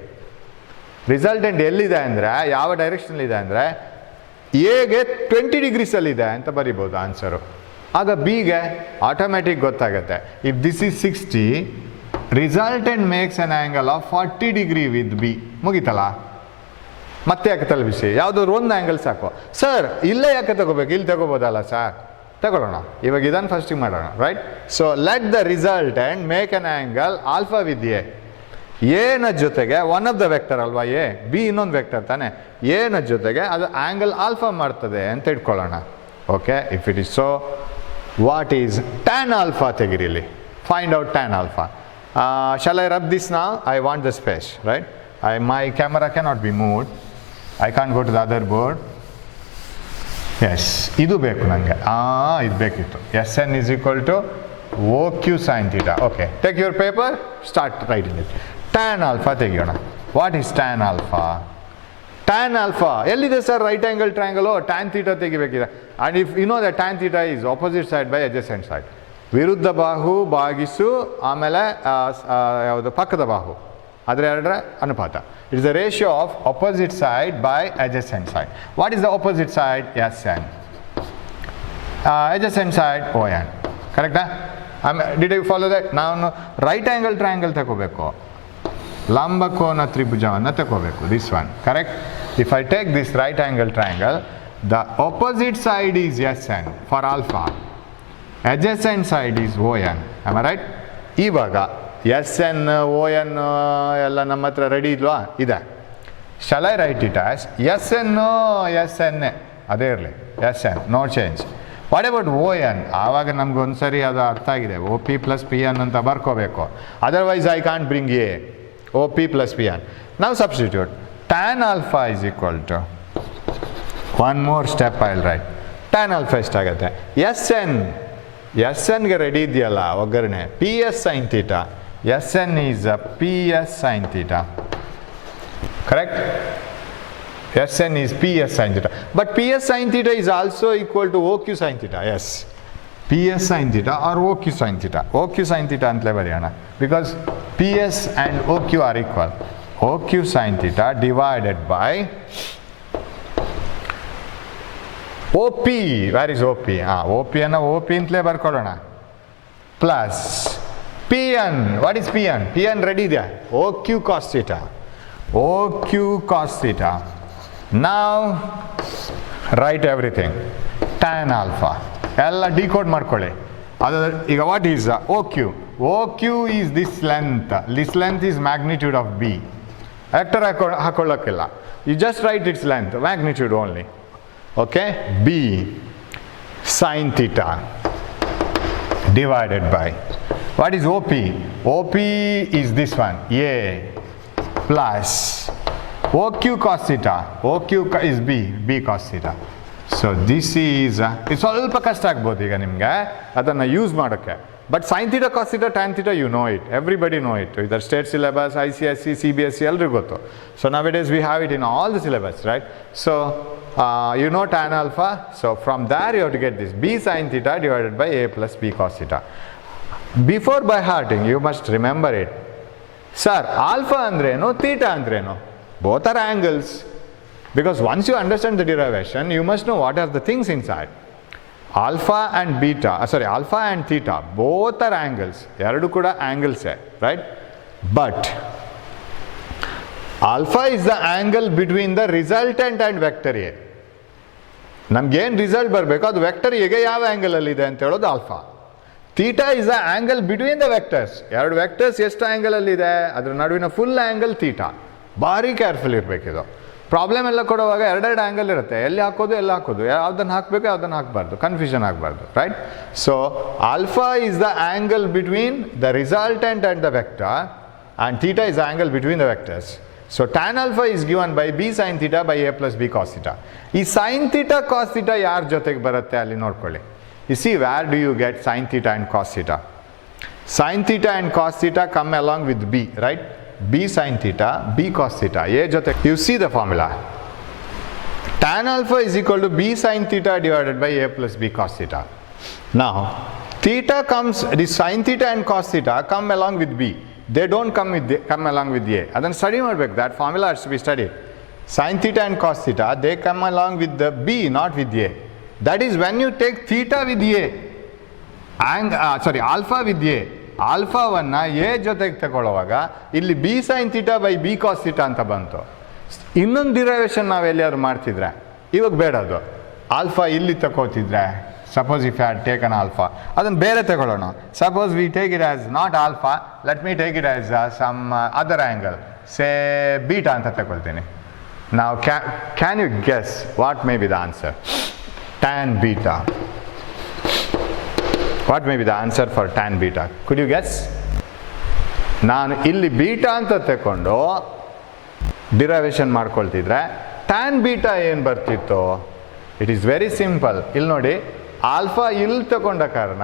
Resultant ಎಲ್ಲಿದೆ ಅಂದರೆ ಯಾವ ಡೈರೆಕ್ಷನಲ್ಲಿದೆ ಅಂದರೆ ಎಗೆ 20 ಡಿಗ್ರೀಸಲ್ಲಿದೆ ಅಂತ ಬರಿಬೋದು ಆನ್ಸರು. ಆಗ ಬಿಗೆ ಆಟೋಮೆಟಿಕ್ ಗೊತ್ತಾಗುತ್ತೆ. If this is 60, resultant makes an angle of 40 degree with B. ಮುಗೀತಲ್ಲ, ಮತ್ತೆ ಯಾಕೆ ತಲುಪಿಸಿ, ಯಾವುದಾದ್ರು ಒಂದು ಆ್ಯಂಗಲ್ ಸಾಕು. ಸರ್ ಇಲ್ಲೇ ಯಾಕೆ ತಗೋಬೇಕು, ಇಲ್ಲಿ ತಗೋಬೋದಲ್ಲ ಸರ್, ತಗೊಳ್ಳೋಣ. ಇವಾಗ ಇದನ್ನು ಫಸ್ಟಿಗೆ ಮಾಡೋಣ, right? So let the resultant make an angle alpha with A. ಎನ ಜೊತೆಗೆ ಒನ್ ಆಫ್ ದ ವೆಕ್ಟರ್ ಅಲ್ವಾ ಎ, ಬಿ ಇನ್ನೊಂದು ವೆಕ್ಟರ್ ತಾನೆ, ಎನ ಜೊತೆಗೆ ಅದು ಆ್ಯಂಗಲ್ ಆಲ್ಫಾ ಮಾಡ್ತದೆ ಅಂತ ಇಟ್ಕೊಳ್ಳೋಣ. Okay, if it is so, what is tan alpha ತೆಗಿರಿಲಿ, find out tan alpha. Shall I rub this now? I want the space, right? My camera cannot be moved. I can't go to the other board. Yes, ಇದು ಬೇಕು ನನಗೆ. ಇದು ಬೇಕಿತ್ತು. S N is equal to O Q sine theta. Okay, take your paper, start writing it. Tan alpha ತೆಗಿಯೋಣ. What is tan alpha? Tan alpha ಎಲ್ಲಿದೆ sir? Right angle triangle, tan theta ತೆಗಿಬೇಕಿದೆ. And if you know the tan theta is opposite side by adjacent side. ವಿರುದ್ಧ ಬಾಹು ಭಾಗಿಸು ಆಮೇಲೆ ಯಾವುದು ಪಕ್ಕದ ಬಾಹು, ಅದರ ಎರಡರ ಅನುಪಾತ. It's the ratio of opposite side by adjacent side. What is the opposite side? S N. Adjacent side O N. ಕರೆಕ್ಟಾ? Did you follow that? ನಾನು ರೈಟ್ ಆ್ಯಂಗಲ್ ಟ್ರಯಾಂಗಲ್ ತಗೋಬೇಕು, ಲಂಬಕೋನ ತ್ರಿಭುಜವನ್ನು ತಗೋಬೇಕು. This one, correct? If I take this right angle triangle, the opposite side is S N for alpha, adjacent side is ON. Am I right? ಇವಾಗ S N O N ಎಲ್ಲ ನಮ್ಮ ಹತ್ರ ರೆಡಿ ಇಲ್ವಾ? ಇದೆ. Shall I write it as S N S N A, ಅದೇ ಇರಲಿ, S N, no change. What about O N? ಆವಾಗ ನಮ್ಗೆ ಒಂದು ಸರಿ ಅದು ಅರ್ಥ ಆಗಿದೆ. O P plus P N ಅಂತ ಬರ್ಕೋಬೇಕು, otherwise I can't bring A. O P plus P N. ನಾವು substitute tan alpha is equal to, one more step I will write. Tan alpha ಎಷ್ಟಾಗುತ್ತೆ? ಎಸ್ ಎನ್, ಎಸ್ ಎನ್ಗೆ ready ಇದೆಯಲ್ಲ ಒಗ್ಗರಣೆ, P S sine theta. S N is P S sine theta, correct? S N is P S sine theta. But P S sine theta is also equal to O Q sine theta. Yes, P S sine theta or O Q sine theta. O Q sine theta ಅಂತಲೇ ಬರೆಯೋಣ, because P S and O Q are equal. O Q sine theta divided by O P. Where is O P? O P ಅನ್ನು O P ಅಂತಲೇ ಬರ್ಕೊಳ್ಳೋಣ, plus P N. What is P N? P N ready ಇದೆಯಾ? O Q cos theta. O Q cos theta. ನಾವ್ write everything. Tan alpha ಎಲ್ಲ decode ಮಾಡ್ಕೊಳ್ಳಿ. ಅದು ಈಗ what is O Q? O Q is this length. This length is magnitude of B. Vector ಹಾಕೊಳ್ಳೋಕ್ಕಿಲ್ಲ, you just write its length, magnitude only. Okay, B sin theta divided by, what is OP? OP is this one, A, plus OQ cos theta. OQ is B cos theta. So this is ಇದು ಸ್ವಲ್ಪ ಕಷ್ಟ ಆಗ್ಬೋದು ಈಗ ನಿಮಗೆ ಅದನ್ನು use ಮಾಡೋಕ್ಕೆ. But sine theta cos theta tan theta you know it, everybody know it. Either state syllabus, I C S C, C B S C ಎಲ್ರಿಗೂ ಗೊತ್ತು. So now it is we have it in all the syllabus, right? So you know tan alpha, so from there you have to get this B sin theta divided by A plus B cos theta. Before by hearting you must remember it. Sir, alpha andreno, theta andreno? Both are angles. Because once you understand the derivation, you must know what are the things inside. Alpha and beta, alpha and theta, both are angles. Eradu kuda angles, right? But alpha is the angle between the resultant and vector A. ನಮಗೇನು ರಿಸಲ್ಟ್ ಬರಬೇಕು ಅದು ವೆಕ್ಟರ್ ಎಗೆ ಯಾವ ಆ್ಯಂಗಲಲ್ಲಿದೆ ಅಂತ ಹೇಳೋದು alpha. Theta is the angle between the vectors. ಎರಡು ವೆಕ್ಟರ್ಸ್ ಎಷ್ಟು ಆ್ಯಂಗಲಲ್ಲಿದೆ ಅದರ ನಡುವಿನ ಫುಲ್ ಆ್ಯಂಗಲ್ ಥೀಟಾ. ಭಾರಿ ಕೇರ್ಫುಲ್ ಇರಬೇಕಿದು. ಪ್ರಾಬ್ಲಮ್ ಎಲ್ಲ ಕೊಡುವಾಗ ಎರಡೆರಡು ಆ್ಯಂಗಲ್ ಇರುತ್ತೆ, ಎಲ್ಲಿ ಹಾಕೋದು ಯಾವುದನ್ನು ಹಾಕಬೇಕು ಯಾವುದನ್ನು ಹಾಕಬಾರ್ದು, ಕನ್ಫ್ಯೂಷನ್ ಆಗಬಾರ್ದು, right? So alpha is the angle between the resultant and the vector and theta is the angle between the vectors. So tan alpha is given by B sin theta by A plus B cos theta. ಈ sin theta cos theta ಯಾರ ಜೊತೆಗೆ ಬರುತ್ತೆ ಅಲ್ಲಿ ನೋಡ್ಕೊಳ್ಳಿ. You see where do you get sin theta and cos theta? Sin theta and cos theta come along with B, right? B sin theta, B cos theta. A ಜೊತೆ you see the formula. Tan alpha is equal to B sin theta divided by A plus B cos theta. Now theta comes, the sin theta and cos theta come along with B. They don't come along with A. ಅದನ್ನು ಸ್ಟಡಿ ಮಾಡಬೇಕು. that formula has to be studied. Sin theta and cos theta, they come along with the B, not with A. That is when you take theta with A, alpha with A, ಆಲ್ಫಾವನ್ನು A ಜೊತೆಗೆ ತಗೊಳ್ಳುವಾಗ ಇಲ್ಲಿ B sine theta by B cos theta ಅಂತ ಬಂತು. ಇನ್ನೊಂದು ಡಿರೈವೇಷನ್ ನಾವು ಎಲ್ಲಿಯಾದ್ರು ಮಾಡ್ತಿದ್ರೆ, ಇವಾಗ ಬೇಡ ಅದು. ಆಲ್ಫಾ ಇಲ್ಲಿ ತಗೋತಿದ್ರೆ, suppose if had taken alpha, ಅದನ್ನು ಬೇರೆ ತಗೊಳ್ಳೋಣ. Suppose we take it as not alpha, let me take it as some other angle, say beta ಅಂತ ತಗೊಳ್ತೀನಿ. ನಾವು can you guess what may be the answer? Tan beta. What may be the answer for tan beta? Could you guess? ನಾನು ಇಲ್ಲಿ ಬೀಟಾ ಅಂತ ತಗೊಂಡು ಡಿರೈವೇಷನ್ ಮಾಡ್ಕೊಳ್ತಿದ್ರೆ tan beta ಏನು ಬರ್ತಿತ್ತು? It is very simple. ಇಲ್ಲಿ ನೋಡಿ, ಆಲ್ಫಾ ಇಲ್ಲಿ ತಗೊಂಡ ಕಾರಣ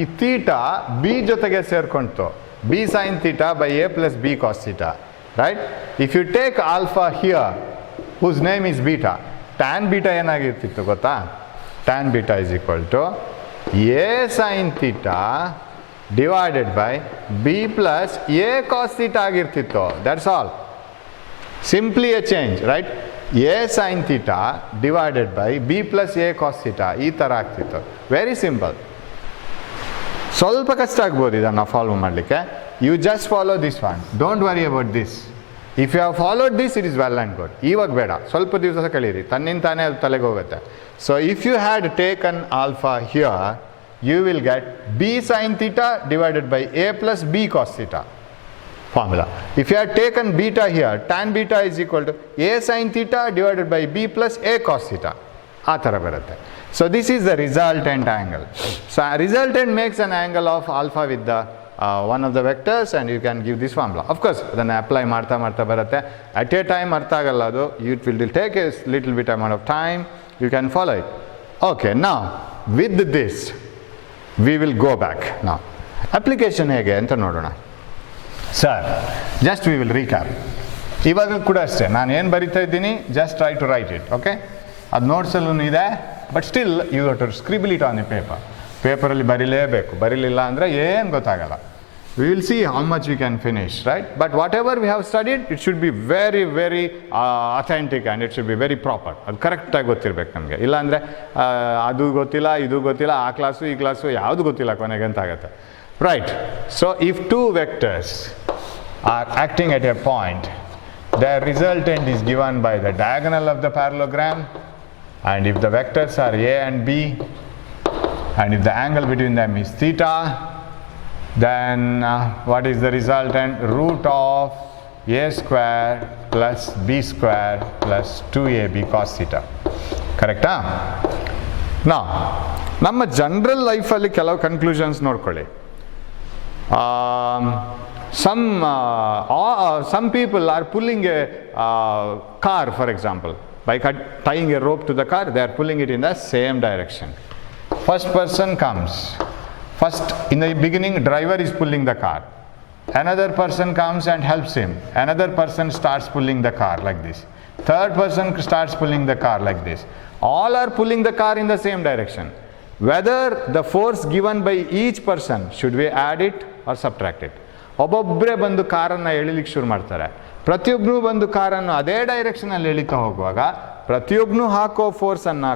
ಈ ಥೀಟಾ ಬಿ ಜೊತೆಗೆ ಸೇರ್ಕೊಂತು, B sine theta by A plus B cos theta, right? If you take alpha here whose name is beta, tan beta ಏನಾಗಿರ್ತಿತ್ತು ಗೊತ್ತಾ? tan beta is equal to a sin theta divided by b plus a cos theta ಆಗಿರ್ತಿತ್ತು. That's all. Simply a change, right? a sin theta divided by b plus a cos theta ಈ ಥರ ಆಗ್ತಿತ್ತು. Very simple. ಸ್ವಲ್ಪ ಕಷ್ಟ ಆಗ್ಬೋದು ಇದನ್ನು follow ಮಾಡಲಿಕ್ಕೆ. You just follow this one, don't worry about this. If you have followed this, it is well and good. ಇವಾಗ ಬೇಡ, ಸ್ವಲ್ಪ ದಿವಸ ಕಳೀರಿ, ತನ್ನಿಂದ ತಾನೇ ಅದು ತಲೆಗೆ ಹೋಗುತ್ತೆ. So if you had taken alpha here, you will get b sin theta divided by a plus b cos theta formula. If you had taken beta here, tan beta is equal to a sin theta divided by b plus a cos theta. ಆ ಥರ ಬರುತ್ತೆ. So this is the resultant angle. So a resultant makes an angle of alpha with the one of the vectors, and you can give this formula. Of course ಅದನ್ನು ಅಪ್ಲೈ ಮಾಡ್ತಾ ಮಾಡ್ತಾ ಬರುತ್ತೆ. At a time ಅರ್ಥ ಆಗಲ್ಲ ಅದು. It will take a little bit amount of time. You can follow it. Okay, now with this we will go back. Now application ಹೇಗೆ ಅಂತ ನೋಡೋಣ. Sir, just we will recap. ಇವಾಗ ಕೂಡ ಅಷ್ಟೇ, ನಾನು ಏನು ಬರಿತಾ ಇದ್ದೀನಿ, just try to write it. Okay, ಅದು ನೋಟ್ಸಲ್ಲೂ ಇದೆ, but still you have to scribble it on the paper. ಪೇಪರಲ್ಲಿ ಬರೀಲೇಬೇಕು, ಬರೀಲಿಲ್ಲ ಅಂದರೆ ಏನು ಗೊತ್ತಾಗಲ್ಲ. We will see how much we can finish, right? But whatever we have studied, it should be very, very authentic, and it should be very proper. ಅದು ಕರೆಕ್ಟಾಗಿ ಗೊತ್ತಿರಬೇಕು ನಮಗೆ. ಇಲ್ಲಾಂದರೆ ಅದು ಗೊತ್ತಿಲ್ಲ, ಇದು ಗೊತ್ತಿಲ್ಲ, ಆ ಕ್ಲಾಸು ಈ ಕ್ಲಾಸು ಯಾವುದು ಗೊತ್ತಿಲ್ಲ ಕೊನೆಗೆ ಅಂತ ಆಗುತ್ತೆ. Right. So if two vectors are acting at a point, their resultant is given by the diagonal of the parallelogram, and if the vectors are a and b, and if the angle between them is theta, then what is the resultant? Root of a square plus b square plus 2ab cos theta. Correcta? Now ನಮ್ಮ ಜನರಲ್ ಲೈಫಲ್ಲಿ ಕೆಲವು ಕನ್ಕ್ಲೂಷನ್ಸ್ ನೋಡ್ಕೊಳ್ಳಿ. Some people are pulling a car, for example. By tying a rope to the car, they are pulling it in the same direction. First person comes. First, in the beginning, driver is pulling the car. Another person comes and helps him. Another person starts pulling the car like this. Third person starts pulling the car like this. All are pulling the car in the same direction. Whether the force given by each person, should we add it or subtract it? ಒಬ್ಬೊಬ್ಬರೇ ಬಂದು ಕಾರನ್ನು ಎಳಿಲಿಕ್ಕೆ ಶುರು ಮಾಡ್ತಾರೆ. ಪ್ರತಿಯೊಬ್ಬರು ಬಂದು ಕಾರನ್ನು ಅದೇ ಡೈರೆಕ್ಷನಲ್ಲಿ ಎಳಿತಾ ಹೋಗುವಾಗ ಪ್ರತಿಯೊಬ್ಬನು ಹಾಕೋ ಫೋರ್ಸನ್ನು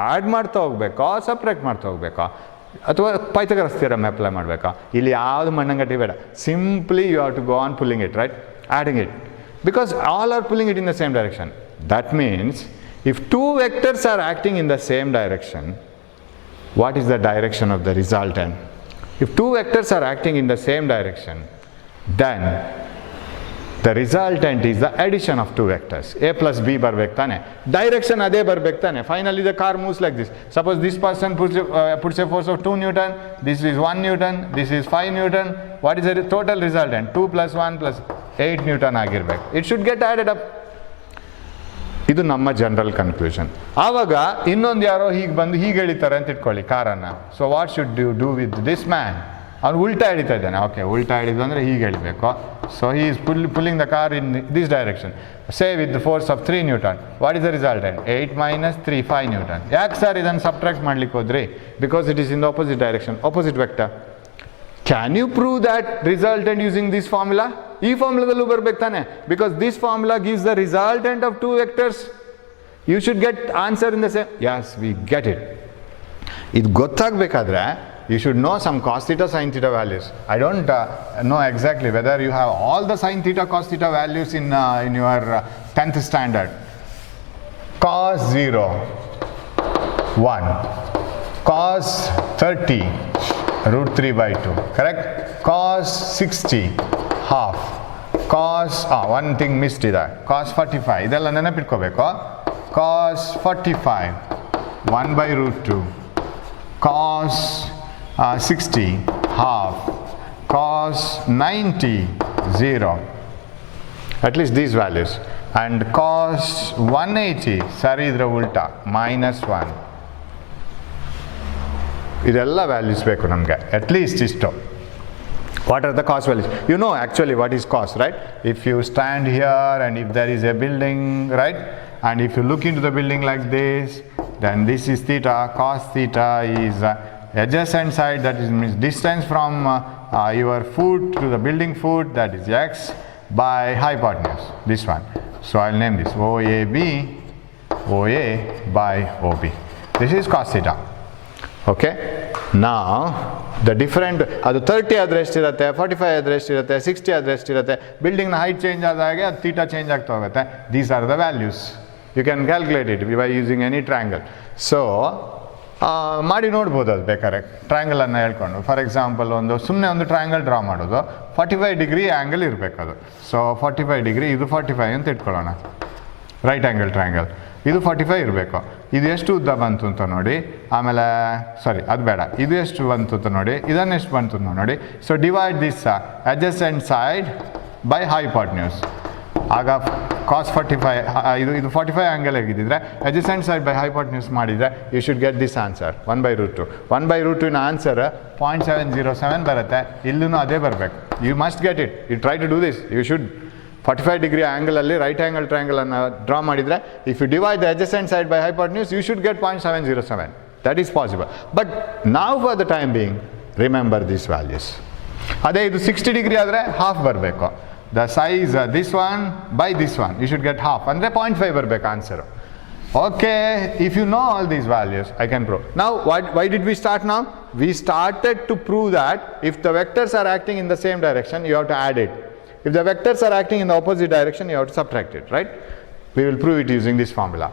ಆ್ಯಡ್ ಮಾಡ್ತಾ ಹೋಗ್ಬೇಕಾ, ಸಪ್ರೇಟ್ ಮಾಡ್ತಾ ಹೋಗ್ಬೇಕಾ, ಅಥವಾ ಪೈಥಾಗರಸ್ ಥಿಯರಮ್ ಅಪ್ಲೈ ಮಾಡಬೇಕಾ? ಇಲ್ಲಿ ಯಾವುದು ಮಣ್ಣಂಗಟ್ಟಿ ಬೇಡ. Simply you have to go on pulling it, right? Adding it, because all are pulling it in the same direction. That means if two vectors are acting in the same direction, what is the direction of the resultant? If two vectors are acting in the same direction, then the resultant is the addition of two vectors. A plus b ಬರ್ಬೇಕು ತಾನೆ, ಡೈರೆಕ್ಷನ್ ಅದೇ ಬರ್ಬೇಕು ತಾನೆ. Finally the car moves like this. Suppose this person puts a force of 2 Newton, this is 1 Newton, this is 5 Newton. What is the total resultant? 2 plus 1 plus 8 Newton ಆಗಿರ್ಬೇಕು. It should get added up. ಇದು ನಮ್ಮ general conclusion. ಆವಾಗ ಇನ್ನೊಂದು ಯಾರೋ ಹೀಗೆ ಬಂದು ಹೀಗೆ ಎಳಿತಾರೆ ಅಂತ ಇಟ್ಕೊಳ್ಳಿ ಕಾರನ್ನು. So what should you do with this man? ಅವ್ನು ಉಲ್ಟಾ ಎಳಿತಾ ಇದ್ದಾನೆ. ಓಕೆ, ಉಲ್ಟಾ ಎಳಿದು ಅಂದರೆ ಹೀಗೆ ಎಳಿಬೇಕು. So he is pulling the car in this direction, say with the force of 3 Newton. What is the resultant? 8 minus 3, 5 Newton. ಯಾಕೆ ಸರ್ ಇದನ್ನು ಸಬ್ಟ್ರಾಕ್ಟ್ ಮಾಡ್ಲಿಕ್ಕೆ ಹೋದ್ರಿ? Because it is in the opposite direction, opposite vector. Can you prove that resultant using this formula? ಈ ಫಾರ್ಮುಲಾದಲ್ಲೂ ಬರ್ಬೇಕು ತಾನೆ, because this formula gives the resultant of two vectors. You should get answer in the same. Yes, we get it. ಇದು ಗೊತ್ತಾಗಬೇಕಾದ್ರೆ you should know some cos theta, sin theta values. I don't know exactly whether you have all the sin theta, cos theta values in your 10th standard. Cos 0, 1. Cos 30, root 3 by 2. Correct? Cos 60, half. Cos, one thing missed is that. Cos 45. ಇದೆಲ್ಲ ನೆನಪಿಟ್ಕೋಬೇಕು. Cos 45, 1 by root 2. Cos 60, half. Cos 90, 0. At least these values. And cos 180, sari idra ulta, minus 1. ಇದೆಲ್ಲ ವ್ಯಾಲ್ಯೂಸ್ ಬೇಕು ನಮಗೆ, at least ಇಷ್ಟು. What are the cos values? You know actually what is cos, right? If you stand here and if there is a building, right? And if you look into the building like this, then this is theta. Cos theta is adjacent side, that is means distance from your foot to the building foot, that is x, by hypotenuse, this one. So I'll name this OAB, OA by OB. This is cos theta. Okay, now the different, ಅದು 30 ಆದರೆ ಎಷ್ಟಿರುತ್ತೆ, 45 ಆದರೆ ಎಷ್ಟಿರುತ್ತೆ, 60 ಆದರೆ ಎಷ್ಟಿರುತ್ತೆ, ಬಿಲ್ಡಿಂಗ್ನ height change ಆದಾಗೆ ಅದು ಥೀಟಾ ಚೇಂಜ್ ಆಗ್ತಾ ಹೋಗುತ್ತೆ. These are the values. You can calculate it by using any triangle. So ಮಾಡಿ ನೋಡ್ಬೋದು ಅದು ಬೇಕಾದ್ರೆ ಟ್ರ್ಯಾಂಗಲನ್ನು ಹೇಳ್ಕೊಂಡು. ಫಾರ್ ಎಕ್ಸಾಂಪಲ್ ಸುಮ್ಮನೆ ಒಂದು ಟ್ರ್ಯಾಂಗಲ್ ಡ್ರಾ ಮಾಡೋದು, 45 ಡಿಗ್ರಿ ಆ್ಯಂಗಲ್ ಇರಬೇಕು ಅದು. ಸೊ 45 ಡಿಗ್ರಿ, ಇದು 45 ಅಂತ ಇಟ್ಕೊಳ್ಳೋಣ, ರೈಟ್ ಆ್ಯಂಗಲ್ ಟ್ರ್ಯಾಂಗಲ್. ಇದು 45 ಇರಬೇಕು. ಇದು ಎಷ್ಟು ಉದ್ದ ಬಂತು ಅಂತ ನೋಡಿ, ಆಮೇಲೆ ಸಾರಿ ಅದು ಬೇಡ, ಇದು ಎಷ್ಟು ಬಂತು ಅಂತ ನೋಡಿ, ಇದನ್ನು ಎಷ್ಟು ಬಂತು ಅಂತ ನೋಡಿ. So divide this adjacent side by hypotenuse. ಆಗ ಕಾಸ್ 45, ಇದು 45 ಆ್ಯಂಗಲ್ ಆಗಿದ್ದಿದ್ರೆ ಅಡ್ಜಸೆಂಟ್ ಸೈಡ್ ಬೈ ಹೈಪಾಟ್ನ್ಯೂಸ್ ಮಾಡಿದರೆ you should get this answer 1/√2. 1/√2 in answer 0.707 ಬರುತ್ತೆ. ಇಲ್ಲೂ ಅದೇ ಬರಬೇಕು. You must get it. You try to do this. You should 45 degree ಆ್ಯಂಗಲಲ್ಲಿ right angle ಟ್ರಯಾಂಗಲನ್ನು ಡ್ರಾ ಮಾಡಿದರೆ, if you divide the adjacent side by hypotenuse you should get 0.707. That is possible. But ನಾವು for the time being remember this values. ಅದೇ ಇದು 60 degree ಆದರೆ half ಬರಬೇಕು. The size this one by this one, you should get half ಅಂದರೆ 0.5 ಬರಬೇಕು answer. Okay, if you know all these values, I can prove. Now, why did we start now? We started to prove that if the vectors are acting in the same direction, you have to add it. If the vectors are acting in the opposite direction, you have to subtract it, right? We will prove it using this formula.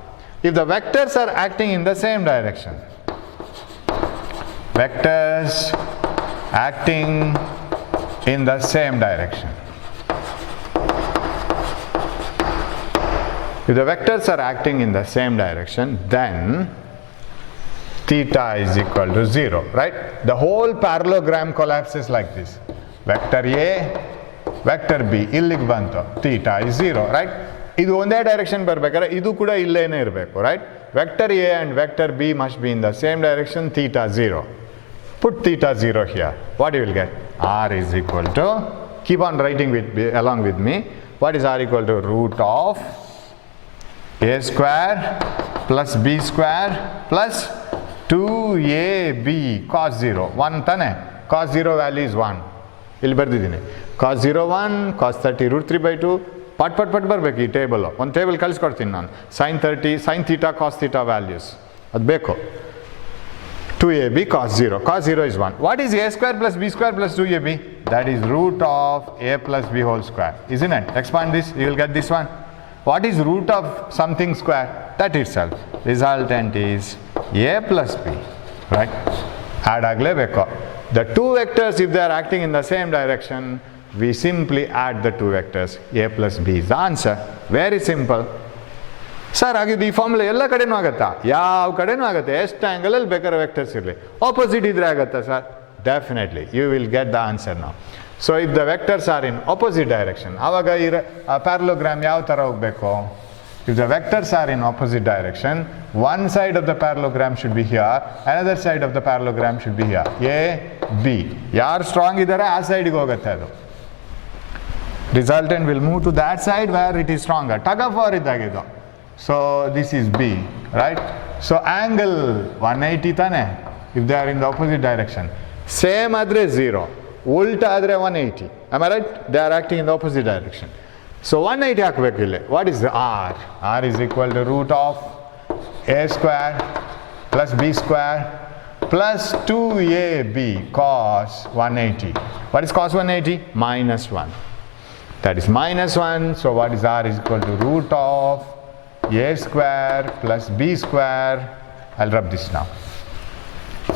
If the vectors are acting in the same direction, vectors acting in the same direction. If the vectors are acting in the same direction, then theta is equal to 0, right? The whole parallelogram collapses like this. Vector A, vector B, ಇಲ್ಲಿಗೆ ಬಂತು, theta is 0, right? ಇದು ಒಂದೇ ಡೈರೆಕ್ಷನ್ ಬರಬೇಕಾದ್ರೆ ಇದು ಕೂಡ ಇಲ್ಲೇನೇ ಇರಬೇಕು, right? Vector A and vector B must be in the same direction, theta 0. Put theta 0 here. What you will get? R is equal to, keep on writing along with me. What is R equal to? Root of A square plus B square plus 2AB cos 0. 1 ತಾನೆ? Cos 0 value is 1. ಇಲ್ಲಿ ಬರ್ದಿದ್ದೀನಿ. Cos 0 1, cos 30 root 3 by 2. ಪಟ್ ಬರಬೇಕು ಈ ಟೇಬಲು. ಒಂದು ಟೇಬಲ್ ಕಳಿಸ್ಕೊಡ್ತೀನಿ ನಾನು. sin 30, sin theta, cos theta values. ಅದು ಬೇಕು. 2AB cos 0. Cos 0 is 1. What is A square plus B square plus 2AB? That is root of A plus B whole square. Isn't it? Expand this, you will get this one. What is root of something square? That itself. Resultant is A plus B, right? Add aglebeku. The two vectors, if they are acting in the same direction, we simply add the two vectors. A plus B is the answer. Very simple. Sir, ಹಾಗಿದ್ದು ಈ ಫಾರ್ಮುಲಾ ಎಲ್ಲ ಕಡೆನೂ ಆಗುತ್ತಾ? ಯಾವ ಕಡೆನೂ ಆಗುತ್ತೆ. ಎಷ್ಟು ಆ್ಯಂಗಲಲ್ಲಿ ಬೇಕಾದ್ರೆ ವೆಕ್ಟರ್ಸ್ ಇರಲಿ. ಆಪೋಸಿಟ್ ಇದ್ರೆ ಆಗುತ್ತಾ sir? Definitely. You will get the answer now. So if the vectors are in opposite direction, ಆವಾಗ ಈ parallelogram ಯಾವ ಥರ ಹೋಗಬೇಕು? If the vectors are in opposite direction, one side of the parallelogram should be here, another side of the parallelogram should be here. A, B. ಯಾರು ಸ್ಟ್ರಾಂಗ್ ಇದ್ದಾರೆ ಆ ಸೈಡ್ಗೆ ಹೋಗುತ್ತೆ ಅದು. Resultant will move to that side where it is stronger. Tug of war ಇದ್ದಾಗಿದ್ದು. So this is B, right? So angle 180 ತಾನೆ? If they are in the opposite direction. Same ಆದರೆ 0. ಉಲ್ಟಾ ಆದರೆ 180. Am I right? They are acting in the opposite direction. So 180 ಹಾಕಬೇಕು ಇಲ್ಲಿ. What is the R? R is equal to root of A square plus B square plus 2ab cos 180. What is cos 180? Minus 1. That is minus 1. So what is r is equal to root of a square plus b square. I'll rub this now.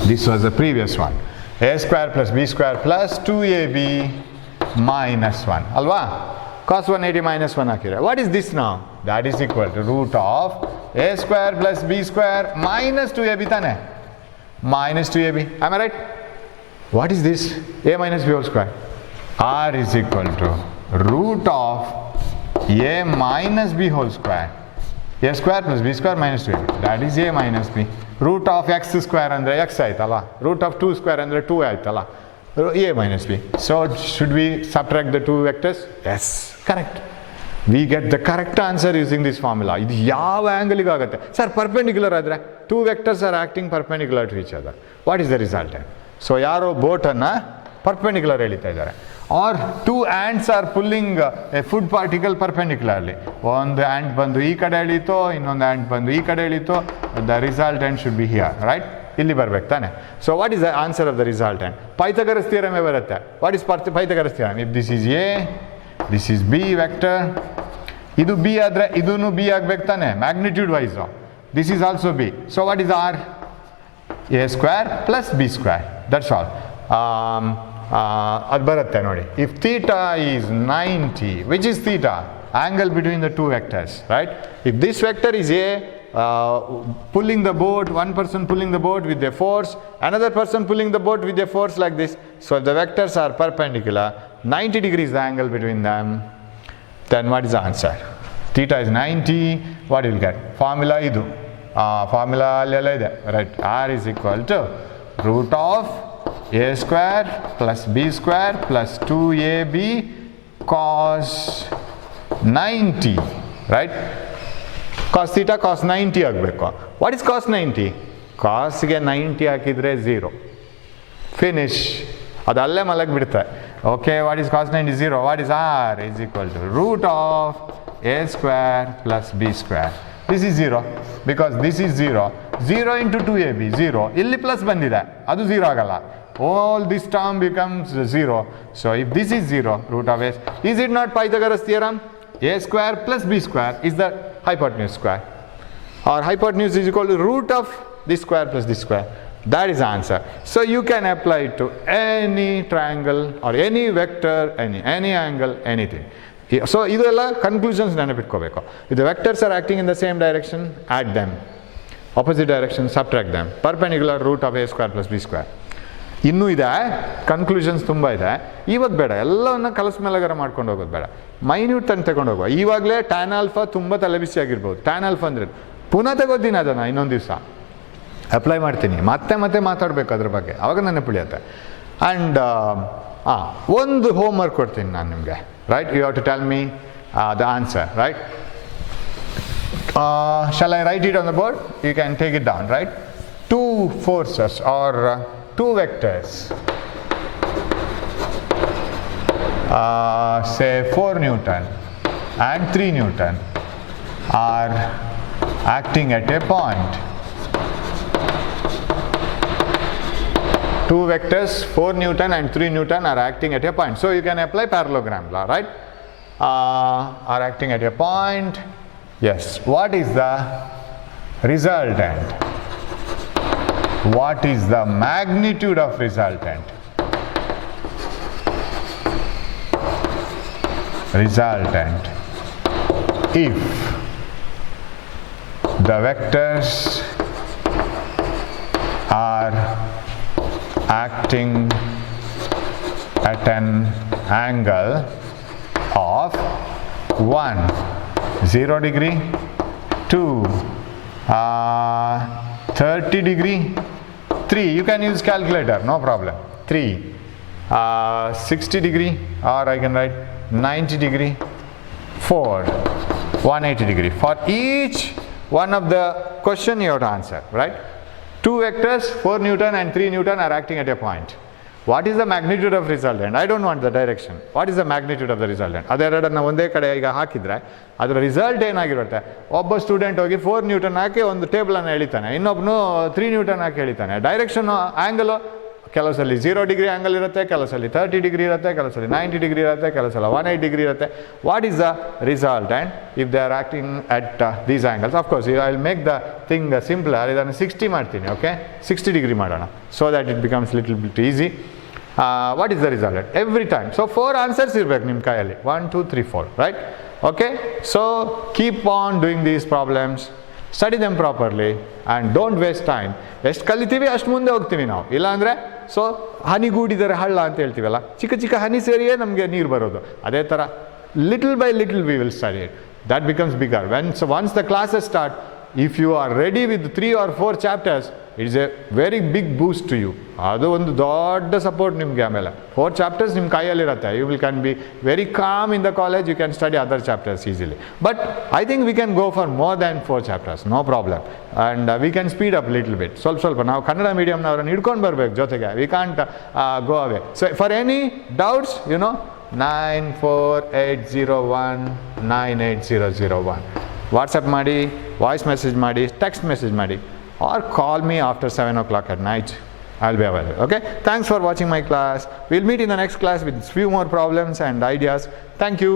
This was the previous one. A square plus b square plus 2ab minus 1. Alva? Cos 180 minus 1 hakire. What is this now? That is equal to root of a square plus b square minus 2ab tane. Minus 2ab. Am I right? What is this? A minus b whole square. R is equal to root of a minus b whole square. A square plus b square minus 2ab. That is a minus b. Root of x square andre x aitala. Root of 2 square andre 2 aitala. A minus b. So should we subtract the two vectors? Yes, correct. We get the correct answer using this formula. Idu yav angle ige agutte. Sir, perpendicular adre two vectors are acting perpendicular to each other. What is the resultant? So yaro boat anna perpendicular elita idare. Or two ants are pulling a food particle perpendicularly. One ant bandu ee kade elito, innondu ant bandu ee kade elito. The resultant should be here, right? Illi barbeku tane. So what is the answer of the resultant? Pythagoras theorem barutte. What is Pythagoras theorem? If this is a, this is b vector. Idu b adre idunu b agbeku tane, magnitude wise. This is also b. So what is r? A square plus b square. That's all. Ad barutte nodi. If theta is 90, which is theta? Angle between the two vectors, right? If this vector is a, pulling the boat, one person pulling the boat with a force, another person pulling the boat with a force like this. So if the vectors are perpendicular, 90 degrees the angle between them, then what is the answer? Theta is 90, what you will get? Formula idu. Formula right? R is equal to root of a square plus b square plus 2ab cos 90, right? Cos theta cos 90 agbeku. What is cos 90? Cos ge 90 hakidre 0. Finish. Adu alle malag bidutte. Okay, what is cos 90? 0. What is r? Is equal to root of a square plus b square. This is 0 because this is 0. 0 into 2ab 0. Illi plus bandide. Adu 0 agalla. All this term becomes 0. So if this is 0, root of a, is it not Pythagoras theorem? A square plus b square is the hypotenuse square. Or hypotenuse is equal to root of this square plus this square. That is the answer. So you can apply it to any triangle or any vector, any angle, anything. So idella conclusions nenapitkobeku. If the vectors are acting in the same direction, add them. Opposite direction, subtract them. Perpendicular root of a square plus b square. ಇನ್ನೂ ಇದೆ ಕನ್ಕ್ಲೂಷನ್ಸ್ ತುಂಬ ಇದೆ. ಇವಾಗ ಬೇಡ, ಎಲ್ಲವನ್ನ ಕಲಸ ಮೇಲಗರ ಮಾಡ್ಕೊಂಡು ಹೋಗೋದು ಬೇಡ, ಮೈನ್ಯೂಟ್ ತಂದು ತಗೊಂಡು ಹೋಗುವ. ಇವಾಗಲೇ ಟ್ಯಾನ್ ಆಲ್ಫಾ ತುಂಬ ತಲೆಬಿಸಿ ಆಗಿರ್ಬೋದು. ಟ್ಯಾನ್ ಆಲ್ಫಾ ಅಂದರೆ ಪುನಃ ತಗೋತೀನಿ ಅದನ್ನು ಇನ್ನೊಂದು ದಿವಸ ಅಪ್ಲೈ ಮಾಡ್ತೀನಿ, ಮತ್ತೆ ಮಾತಾಡಬೇಕು ಅದ್ರ ಬಗ್ಗೆ, ಅವಾಗ ನೆನಪು ಉಳಿಯುತ್ತೆ. ಆ್ಯಂಡ್ ಒಂದು ಹೋಮ್ ವರ್ಕ್ ಕೊಡ್ತೀನಿ ನಾನು ನಿಮಗೆ, right? You have to tell me the answer, right? Shall I write it on the board? You can take it down, right? Two forces or two vectors, say 4 Newton and 3 Newton are acting at a point. Two vectors 4 Newton and 3 Newton are acting at a point. So you can apply parallelogram law, right? Are acting at a point. Yes. What is the resultant? What is the magnitude of resultant? Resultant if the vectors are acting at an angle of 1, 0 degree, 2, 30 degree, 3, you can use calculator, no problem, 3, 60 degree, or I can write 90 degree, 4, 180 degree. For each one of the question you have to answer, right? Two vectors, 4 Newton and 3 Newton are acting at a point. What is the magnitude of resultant? I don't want the direction. What is the magnitude of the resultant? ಅದೆರಡನ್ನ ಒಂದೇ ಕಡೆ ಈಗ ಹಾಕಿದರೆ ಅದರ ರಿಸಲ್ಟ್ ಏನಾಗಿರುತ್ತೆ? ಒಬ್ಬ ಸ್ಟೂಡೆಂಟ್ ಹೋಗಿ 4 ನ್ಯೂಟನ್ ಹಾಕಿ ಒಂದು ಟೇಬಲನ್ನು ಎಳಿತಾನೆ, ಇನ್ನೊಬ್ಬನು 3 ನ್ಯೂಟನ್ ಹಾಕಿ ಎಳಿತಾನೆ. ಡೈರೆಕ್ಷನು ಆ್ಯಂಗಲು ಕೆಲವು ಸಲ 0 ಡಿಗ್ರಿ ಆ್ಯಂಗಲ್ ಇರುತ್ತೆ, ಕೆಲವು ಸಲ 30 ಡಿಗ್ರಿ ಇರುತ್ತೆ, ಕೆಲವು ಸಲ 90 ಡಿಗ್ರಿ ಇರುತ್ತೆ, ಕೆಲವು ಸಲ 180 ಡಿಗ್ರಿ ಇರುತ್ತೆ. What is the resultant if they are acting at these angles? Of course I will make the thing simpler. ಇದನ್ನು 60 ಮಾಡ್ತೀನಿ, ಓಕೆ, 60 ಡಿಗ್ರಿ ಮಾಡೋಣ, so that it becomes little bit easy. What is the resultant every time? So 4 ಆನ್ಸರ್ಸ್ ಇರಬೇಕು ನಿಮ್ಮ ಕೈಯಲ್ಲಿ, 1 2 3 4, right? Okay, so keep on doing these problems, study them properly and don't waste time. ಎಷ್ಟು ಕಲಿತೀವಿ ಅಷ್ಟು ಮುಂದೆ ಹೋಗ್ತೀವಿ ನಾವು. ಇಲ್ಲಾಂದರೆ ಸೊ ಹನಿಗೂಡಿದರೆ ಹಳ್ಳ ಅಂತ ಹೇಳ್ತೀವಲ್ಲ, ಚಿಕ್ಕ ಚಿಕ್ಕ ಹನಿ ಸೇರಿಯೇ ನಮಗೆ ನೀರು ಬರೋದು. ಅದೇ ಥರ little by little we will study it. That becomes bigger. Once the classes start, if you are ready with 3 or 4 chapters, it is a very big boost to you. ಅದು ಒಂದು ದೊಡ್ಡ ಸಪೋರ್ಟ್ ನಿಮಗೆ. ಆಮೇಲೆ 4 chapters ನಿಮ್ಮ ಕೈಯಲ್ಲಿರುತ್ತೆ. You will can be very calm in the college, you can study other chapters easily. But I think we can go for more than 4 chapters, no problem. And we can speed up little bit. ಸ್ವಲ್ಪ ನಾವು ಕನ್ನಡ ಮೀಡಿಯಮ್ನವ್ರನ್ನ ಹಿಡ್ಕೊಂಡು ಬರಬೇಕು ಜೊತೆಗೆ. We can't go away. So for any doubts, 9480198001 ವಾಟ್ಸಪ್ ಮಾಡಿ, voice message ಮಾಡಿ, text message ಮಾಡಿ, or call me after 7 o'clock at night. I'll be available. Okay? Thanks for watching my class. We'll meet in the next class with few more problems and ideas. Thank you.